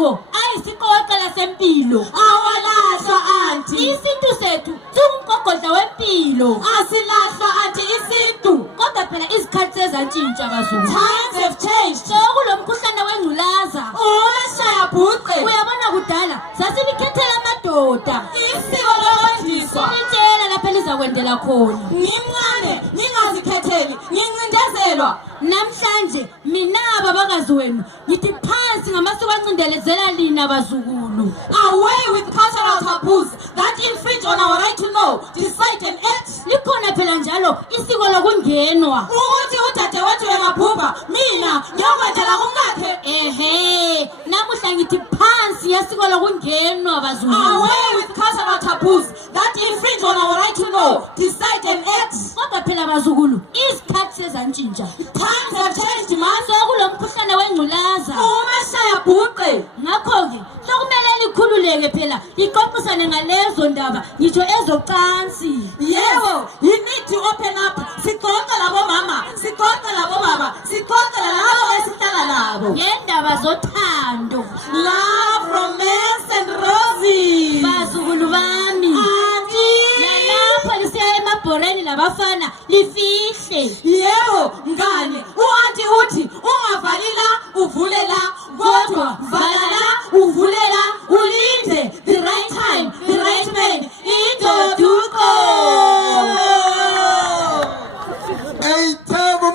amasiko ayisiqoqo lasempilo. Awalahlwa anti. Isintu sethu singumgogodla wempilo. Asilahlwa anti isintu. Kodwa phela izikhathi sezantshintsha bazulu. Times have changed. Sokulomkhuhlane wengculaza. Umashaya bhuqe. Uyabona kudala sasilikhethela amadoda. Isiko lokwendiswa. Silitshela lapha lizakwendela khona. Ngimncane, ningazikhetheli, ngincindezelwa. Namhlanje mina babakazi wenu ngithi phansi ngamasiko ancindelezela lina bazukulu. Away with cultural taboos that infringe on our right to know, decide and act. Likhona phela njalo isiko lokungenwa. Ukuthi udadewethu engabhubha, mina ngiyokwenzela kumkakhe. Ehe, namuhla ngithi phansi yesiko lokungenwa bazukulu. Away with cultural taboos that infringe on our right to know, decide and act. Kodwa phela bazukulu isikhathi sezantshintsha. Times have changed, man. Sokulomkhuhlane wengculaza. Umashaya bhuqe. Ngakho-ke sokumele likhululeke phela ixoxisane ngalezo ndaba ngisho ezocansi. Yebo, you need to open up. Sixoxe labo mama, sixoxe labo baba, sixoxe labo esihlala nabo. Ngendaba zothando. Love, romance and roses. Bazukulu bami. Auntie. Nalapho lisiya emabhoreni labafana lifihle. Yebo, ngane,